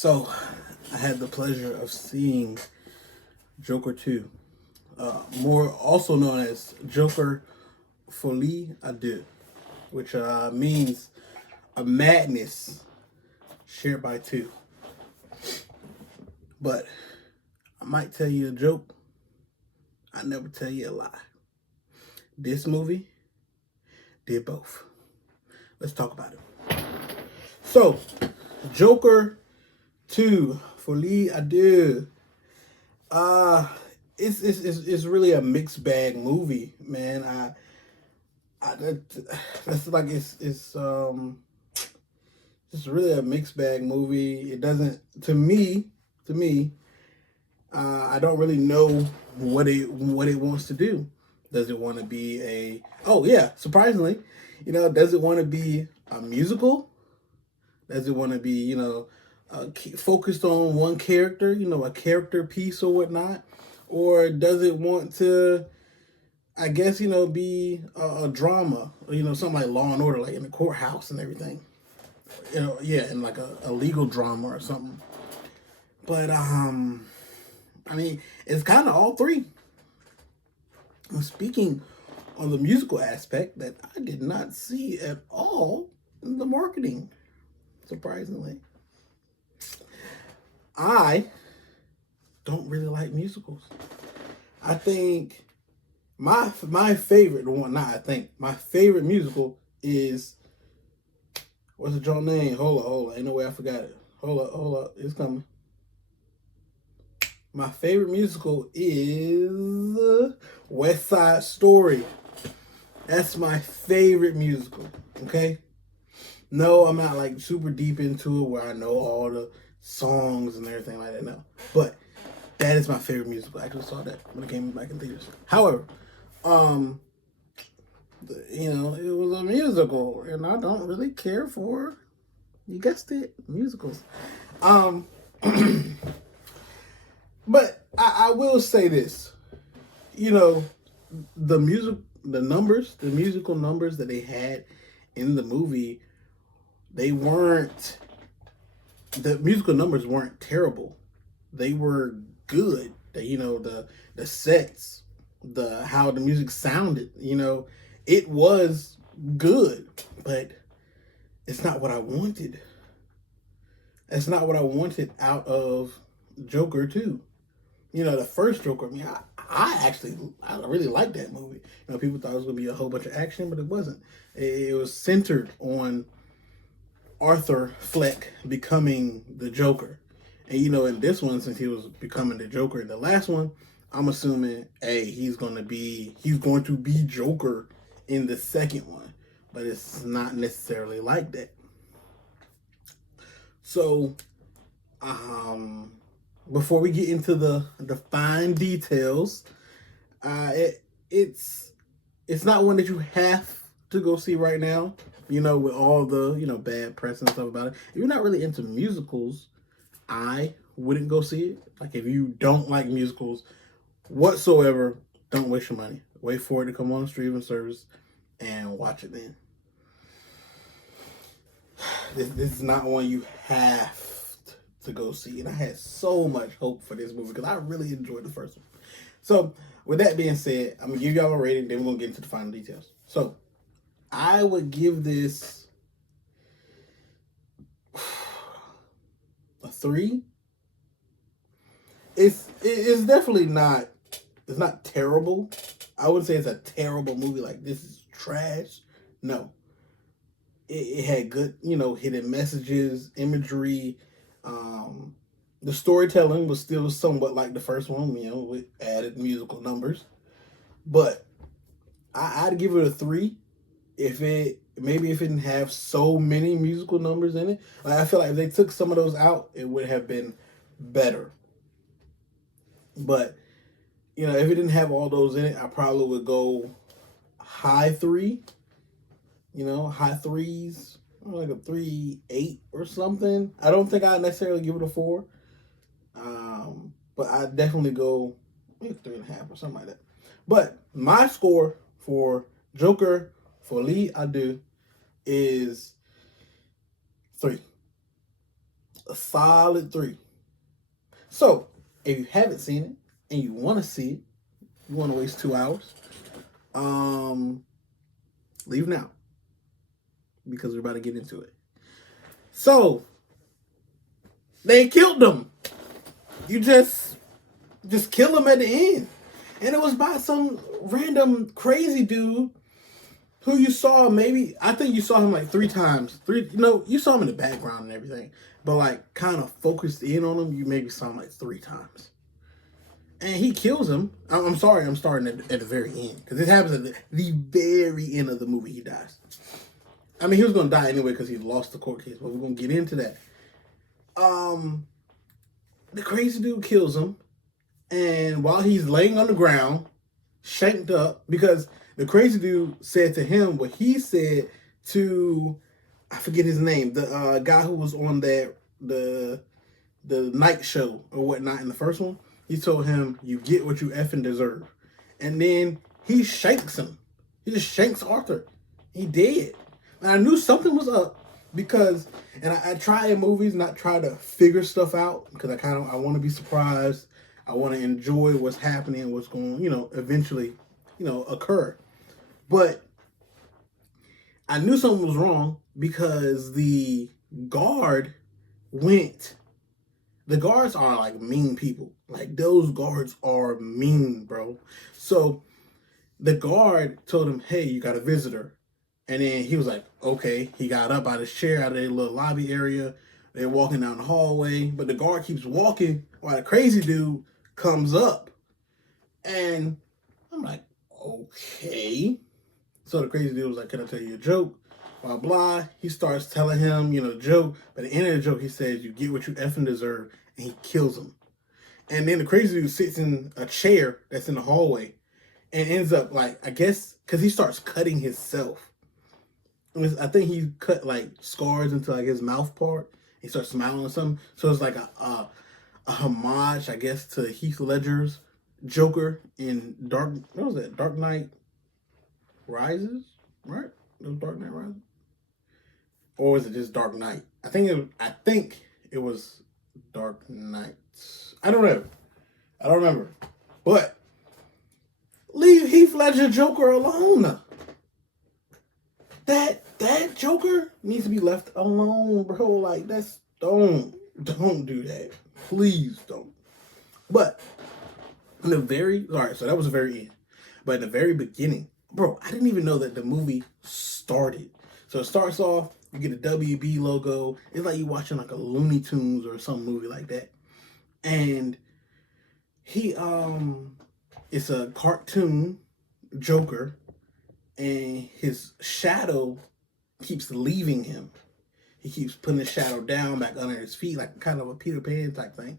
So, I had the pleasure of seeing Joker 2, more also known as Joker Folie à Deux, which means a madness shared by two. But I might tell you a joke, I never tell you a lie. This movie did both. Let's talk about it. So, Joker 2, Folie à Deux. Uh, it's really a mixed bag movie, man. That's like it's really a mixed bag movie. It doesn't to me. I don't really know what it wants to do. Does it want to be a oh yeah, surprisingly, does it want to be a musical? Does it want to be focused on one character, a character piece or whatnot, or does it want to I guess be a drama, something like Law and Order, like in the courthouse and everything, yeah, and like a legal drama or something. But I mean, it's kind of all three. And speaking on the musical aspect, that I did not see at all in the marketing, surprisingly. I don't really like musicals. I think my favorite one, not I think my favorite musical is what's the Joe name? Hold on, ain't no way I forgot it. Hold up, it's coming. My favorite musical is West Side Story. That's my favorite musical. Okay. No, I'm not like super deep into it where I know all the songs and everything like that. No, but that is my favorite musical. I actually saw that when it came back in theaters. However, um, it was a musical, and I don't really care for, you guessed it, musicals. Um, but I will say this, you know, the musical numbers that they had in the movie, they weren't, the musical numbers weren't terrible. They were good. The sets, the how the music sounded, it was good, but it's not what I wanted. That's not what I wanted out of Joker 2. The first Joker, I mean, I really liked that movie. People thought it was going to be a whole bunch of action, but it wasn't. It was centered on Arthur Fleck becoming the Joker. And in this one, since he was becoming the Joker in the last one, I'm assuming, hey, he's going to be Joker in the second one. But it's not necessarily like that. So, before we get into the fine details, it's not one that you have to go see right now. With all the bad press and stuff about it. If you're not really into musicals, I wouldn't go see it. Like, if you don't like musicals whatsoever, don't waste your money. Wait for it to come on a streaming service and watch it then. This is not one you have to go see. And I had so much hope for this movie because I really enjoyed the first one. So, with that being said, I'm going to give y'all a rating, then we're going to get into the final details. So, I would give this a 3. It's definitely not, it's not terrible. I wouldn't say it's a terrible movie like this is trash. No. It had good, hidden messages, imagery. The storytelling was still somewhat like the first one, with added musical numbers. But I'd give it a 3 if it didn't have so many musical numbers in it. Like, I feel like if they took some of those out, it would have been better. But if it didn't have all those in it, I probably would go high 3. High 3s, like a 3.8 or something. I don't think I'd necessarily give it a 4. But I'd definitely go maybe 3.5 or something like that. But my score for Joker Folie à Deux is 3. a solid 3. So, if you haven't seen it and you want to see it, you want to waste 2 hours, leave now because we're about to get into it. So, they killed them. You just kill them at the end. And it was by some random crazy dude who you saw maybe, I think you saw him like 3 times. You saw him in the background and everything. But like kind of focused in on him, you maybe saw him like 3 times. And he kills him. I'm sorry, I'm starting at the very end. Because it happens at the very end of the movie, he dies. I mean, he was going to die anyway because he lost the court case. But we're going to get into that. The crazy dude kills him. And while he's laying on the ground, shanked up, because the crazy dude said to him what he said to, I forget his name, the guy who was on the night show or whatnot in the first one. He told him, "You get what you effing deserve." And then he shanks him. He just shanks Arthur. He dead. And I knew something was up because, and I try in movies not try to figure stuff out because I want to be surprised. I want to enjoy what's happening, what's going, eventually, occur. But I knew something was wrong because the guards are like mean people. Like those guards are mean, bro. So the guard told him, "Hey, you got a visitor." And then he was like, okay. He got up out of his chair, out of their little lobby area. They're walking down the hallway. But the guard keeps walking while the crazy dude comes up. And I'm like, okay. So the crazy dude was like, "Can I tell you a joke?" Blah, blah. He starts telling him, the joke. But at the end of the joke, he says, "You get what you effing deserve." And he kills him. And then the crazy dude sits in a chair that's in the hallway and ends up like, I guess, because he starts cutting himself. I think he cut like scars into like his mouth part. He starts smiling or something. So it's like a homage, I guess, to Heath Ledger's Joker in Dark Knight Rises, right? It was Dark Knight Rises, or was it just Dark Knight? I think it was Dark Knight. I don't remember. But leave Heath Ledger Joker alone. That Joker needs to be left alone, bro. Like don't do that. Please don't. But so that was the very end. But in the very beginning, bro, I didn't even know that the movie started. So it starts off, you get a WB logo. It's like you watching like a Looney Tunes or some movie like that. And it's a cartoon Joker, and his shadow keeps leaving him. He keeps putting his shadow down back under his feet, like kind of a Peter Pan type thing.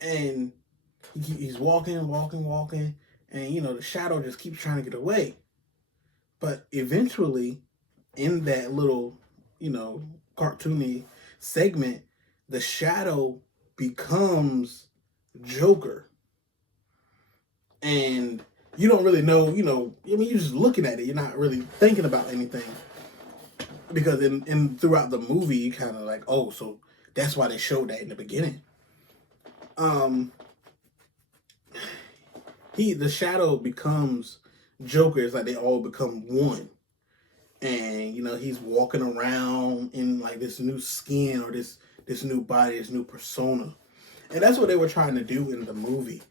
And he's walking, and the shadow just keeps trying to get away. But eventually, in that little, cartoony segment, the shadow becomes Joker. And you don't really know, you're just looking at it. You're not really thinking about anything. Because in throughout the movie, you kind of like, oh, so that's why they showed that in the beginning. The shadow becomes Joker. It's like they all become one. And, he's walking around in like this new skin or this new body, this new persona. And that's what they were trying to do in the movie.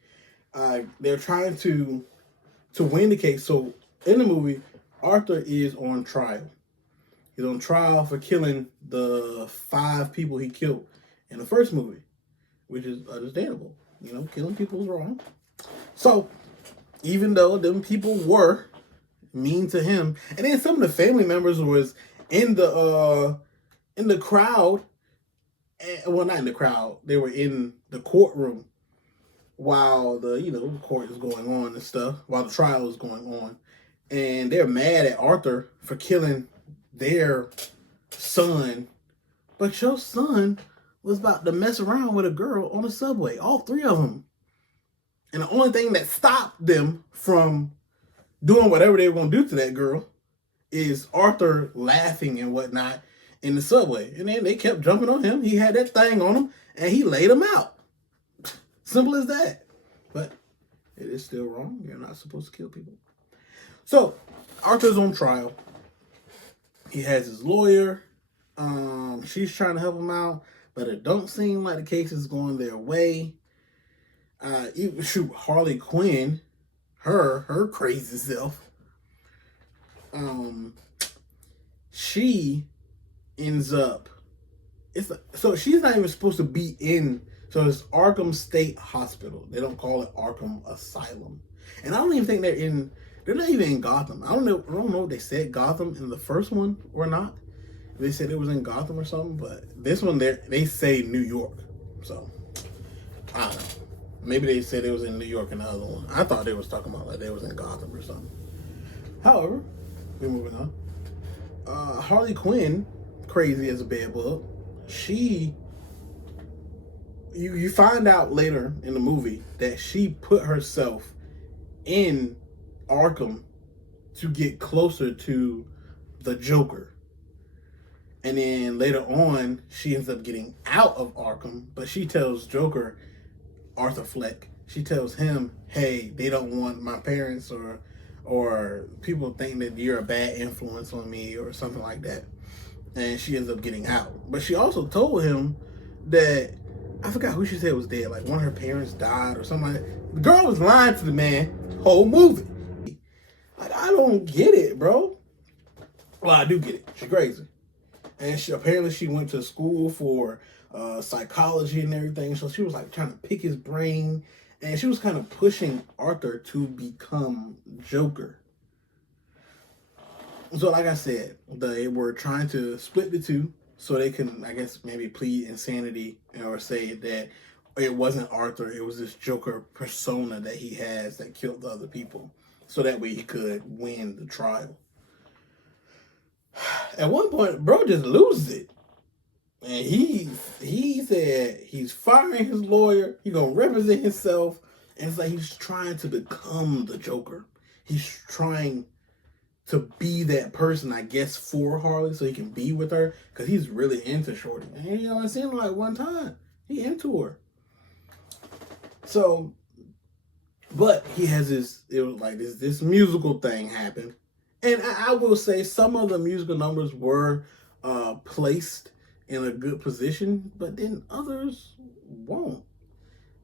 They're trying to win the case. So in the movie, Arthur is on trial. He's on trial for killing the 5 people he killed in the first movie, which is understandable. Killing people is wrong. So even though them people were mean to him, and then some of the family members was in the crowd. Well, not in the crowd. They were in the courtroom while the court is going on and stuff, while the trial is going on. And they're mad at Arthur for killing their son. But your son was about to mess around with a girl on the subway. All 3 of them. And the only thing that stopped them from doing whatever they were going to do to that girl is Arthur laughing and whatnot. in the subway. And then they kept jumping on him. He had that thing on him, and he laid him out. Simple as that. But it is still wrong. You're not supposed to kill people. So, Arthur's on trial. He has his lawyer. She's trying to help him out, but it don't seem like the case is going their way. Harley Quinn, her crazy self. She ends up. So she's not even supposed to be in. So it's Arkham State Hospital. They don't call it Arkham Asylum, and I don't even think they're in. They're not even in Gotham. I don't know if they said Gotham in the first one or not. They said it was in Gotham or something, but this one they say New York. So I don't know. Maybe they said it was in New York in the other one. I thought they was talking about like they was in Gotham or something. However, we're moving on. Harley Quinn, crazy as a bedbug. You find out later in the movie that she put herself in Arkham to get closer to the Joker. And then later on, she ends up getting out of Arkham, but she tells Joker, Arthur Fleck, she tells him, hey, they don't want my parents or people think that you're a bad influence on me or something like that. And she ends up getting out. But she also told him that, I forgot who she said was dead, like one of her parents died or something like that. The girl was lying to the man whole movie. Like, I don't get it, bro. Well, I do get it. She's crazy. And apparently she went to school for psychology and everything. So she was like trying to pick his brain. And she was kind of pushing Arthur to become Joker. So like I said, they were trying to split the two so they can, I guess, maybe plead insanity or say that it wasn't Arthur. It was this Joker persona that he has that killed the other people. So that way he could win the trial. At one point, bro just loses it. And he said he's firing his lawyer. He's going to represent himself. And it's like he's trying to become the Joker. He's trying to be that person, I guess, for Harley so he can be with her. Because he's really into Shorty. And you know, it seemed like one time he into her. So, but he has this musical thing happen. And I will say some of the musical numbers were placed in a good position, but then others won't.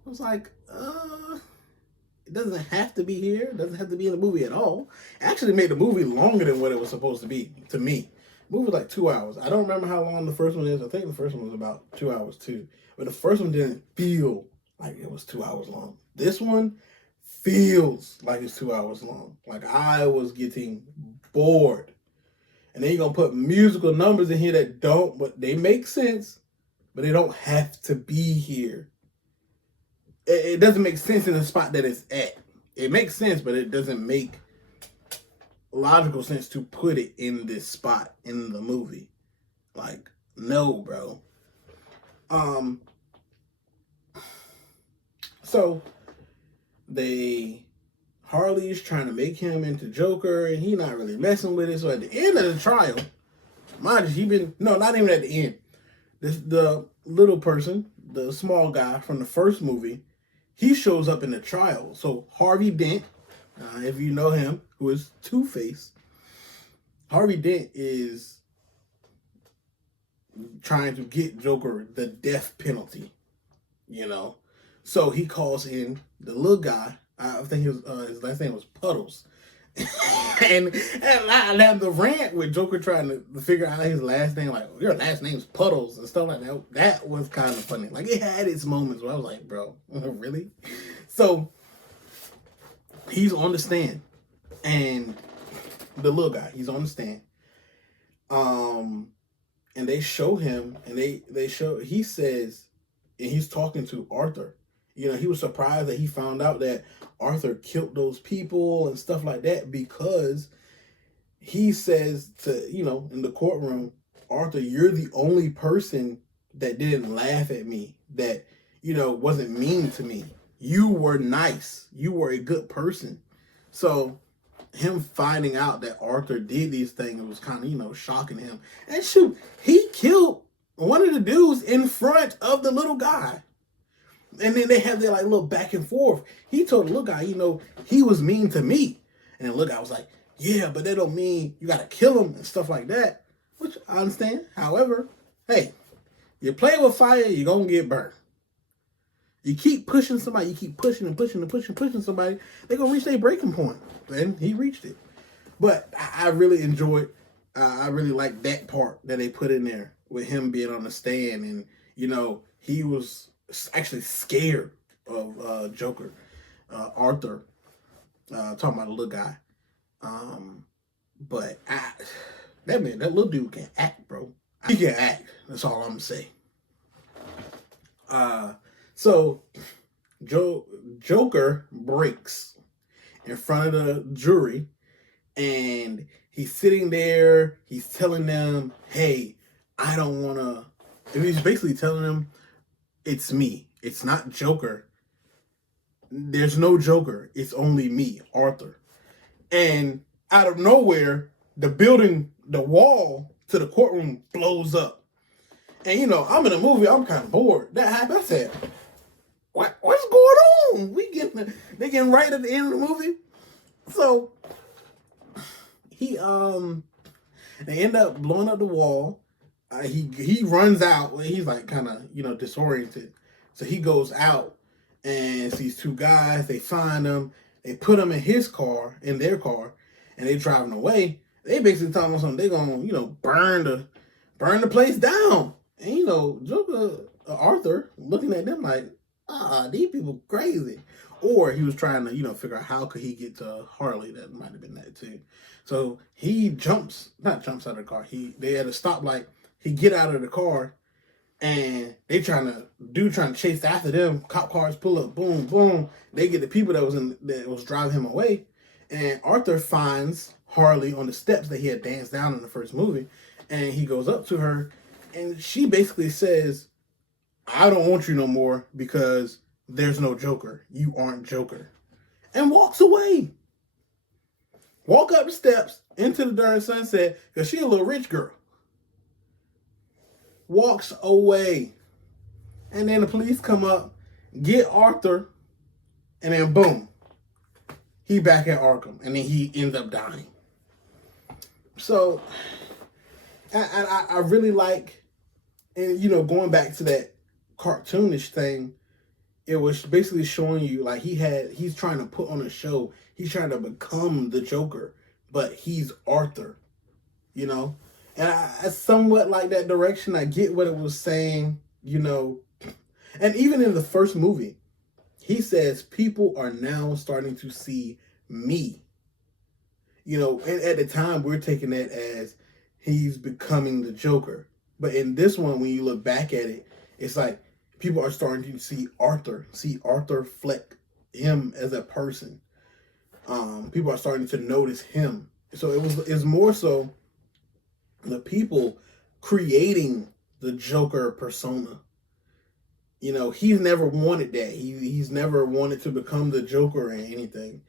I was like, it doesn't have to be here. It doesn't have to be in the movie at all. It actually made the movie longer than what it was supposed to be, to me. The movie was like 2 hours. I don't remember how long the first one is. I think the first one was about 2 hours too. But the first one didn't feel like it was 2 hours long. This one feels like it's 2 hours long. Like I was getting bored. And then you're going to put musical numbers in here that don't, but they make sense, but they don't have to be here. It doesn't make sense in the spot that it's at. It makes sense, but it doesn't make logical sense to put it in this spot in the movie. Like, no, bro. So Harley's trying to make him into Joker, and he not really messing with it. So at the end of the trial, mind you, not even at the end. The little person, the small guy from the first movie, he shows up in the trial. So Harvey Dent, if you know him, who is Two-Face, Harvey Dent is trying to get Joker the death penalty, you know. So he calls in the little guy. I think his last name was Puddles. and I had the rant with Joker trying to figure out his last name, like, your last name's Puddles and stuff like that. That was kind of funny. Like, it had its moments where I was like, bro, really? So he's on the stand, and the little guy, he's on the stand. And they show him, and he says, and he's talking to Arthur. You know, he was surprised that he found out that Arthur killed those people and stuff like that, because he says to, you know, in the courtroom, Arthur, you're the only person that didn't laugh at me, that, you know, wasn't mean to me. You were nice. You were a good person. So him finding out that Arthur did these things, it was kind of, you know, shocking him. And shoot, he killed one of the dudes in front of the little guy. And then they have their like little back and forth. He told the little guy, he was mean to me. And the little guy was like, yeah, but that don't mean you got to kill him and stuff like that. Which I understand. However, hey, you play with fire, you're going to get burned. You keep pushing somebody, you keep pushing and pushing and pushing somebody, they're going to reach their breaking point. And he reached it. But I really enjoyed, I really like that part that they put in there with him being on the stand. And, he was actually scared of Joker, Arthur, talking about the little guy. But that little dude can act, bro. He can act. That's all I'm gonna say. So Joker breaks in front of the jury, and he's sitting there. He's telling them, "Hey, I don't wanna." And he's basically telling them, "It's me. It's not Joker. There's no Joker. It's only me, Arthur." And out of nowhere, the wall to the courtroom blows up. And I'm in a movie, I'm kind of bored. That happened. I said, what's going on? They getting right at the end of the movie. So they end up blowing up the wall. He runs out. He's like kind of disoriented. So he goes out and sees two guys. They find him. They put him in their car, and they driving away. They basically telling him something. They gonna burn the place down. And Joker, Arthur looking at them like, these people crazy. Or he was trying to figure out how could he get to Harley. That might have been that too. So he jumps out of the car. They at a stoplight. He get out of the car, and they trying to chase after them. Cop cars pull up, boom, boom. They get the people that was driving him away, and Arthur finds Harley on the steps that he had danced down in the first movie, and he goes up to her, and she basically says, "I don't want you no more because there's no Joker. You aren't Joker," and walks away. Walk up the steps into the darn sunset because she a little rich girl. Walks away. And then the police come up, get Arthur, and then boom, he back at Arkham, and then he ends up dying. So, I really like, and going back to that cartoonish thing, it was basically showing you like he's trying to put on a show. He's trying to become the Joker, but he's Arthur, And I somewhat like that direction. I get what it was saying, And even in the first movie, he says people are now starting to see me. And at the time, we're taking that as he's becoming the Joker. But in this one, when you look back at it, it's like people are starting to see Arthur Fleck, him as a person. People are starting to notice him. So it's more so the people creating the Joker persona. He's never wanted that. He's never wanted to become the Joker or anything.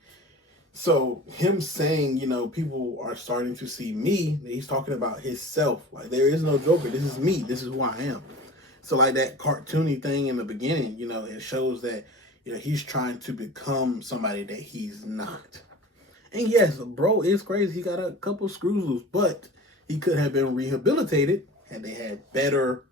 So him saying, people are starting to see me, he's talking about himself. Like, there is no Joker. This is me. This is who I am. So like that cartoony thing in the beginning, it shows that, he's trying to become somebody that he's not. And yes, bro is crazy. He got a couple screws loose, but he could have been rehabilitated had they had better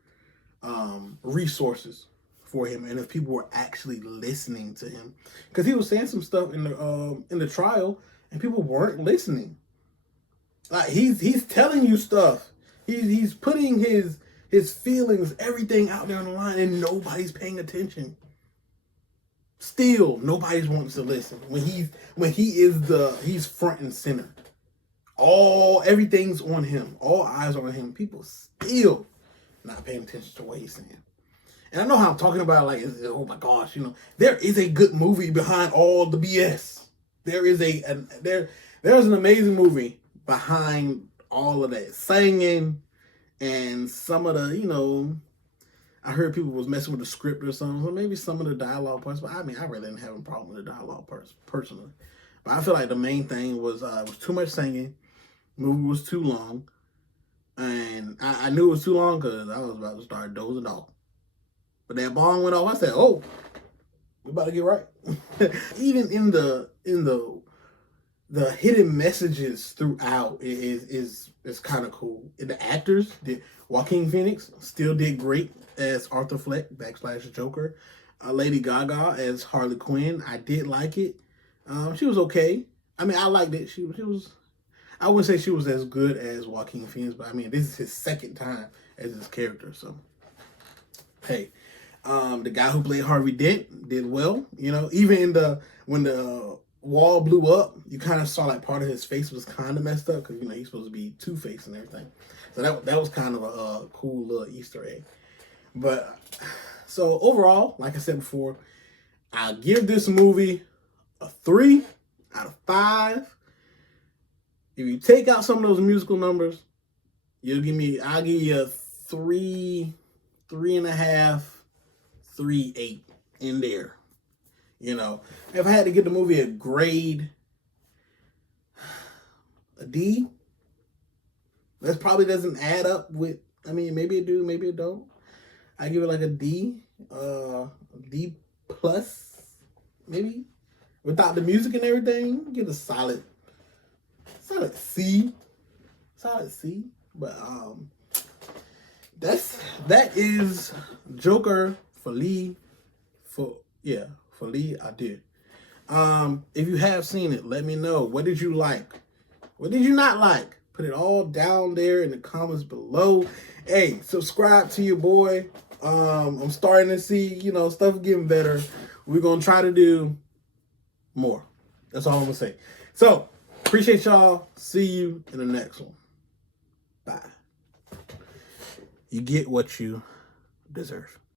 resources for him, and if people were actually listening to him, because he was saying some stuff in the trial, and people weren't listening. Like he's telling you stuff. He's putting his feelings, everything out there on the line, and nobody's paying attention. Still, nobody's wants to listen when he's front and center. Everything's on him. All eyes are on him. People still not paying attention to what he's saying. And I know how I'm talking about it, like, oh my gosh, there is a good movie behind all the BS. There's an amazing movie behind all of that singing and some of the, I heard people was messing with the script or something, so maybe some of the dialogue parts, but I really didn't have a problem with the dialogue parts personally. But I feel like the main thing was too much singing, the movie was too long, And I knew it was too long because I was about to start dozing off. But that bong went off. I said, "Oh, we about to get right." Even in the hidden messages throughout is kind of cool. And the actors did. Joaquin Phoenix still did great as Arthur Fleck / Joker. Lady Gaga as Harley Quinn. I did like it. She was okay. I mean, I liked it. She was. I wouldn't say she was as good as Joaquin Phoenix, but I mean, this is his second time as his character. So, hey, the guy who played Harvey Dent did well. You know, even in when the wall blew up, you kind of saw like part of his face was kind of messed up because he's supposed to be Two-Face and everything. So that was kind of a cool little Easter egg. But so overall, like I said before, I'll give this movie a 3 out of 5. If you take out some of those musical numbers, I'll give you a 3, 3.5, 3.8 in there. You know, if I had to give the movie a grade, a D, that probably doesn't add up with, I mean, maybe it do, maybe it don't. I give it like a D, D plus, maybe. Without the music and everything, give it a solid C. Solid C. But that is Joker Folie. Folie I did. If you have seen it, let me know. What did you like? What did you not like? Put it all down there in the comments below. Hey, subscribe to your boy. I'm starting to see, stuff getting better. We're gonna try to do more. That's all I'm gonna say. So, appreciate y'all. See you in the next one. Bye. You get what you deserve.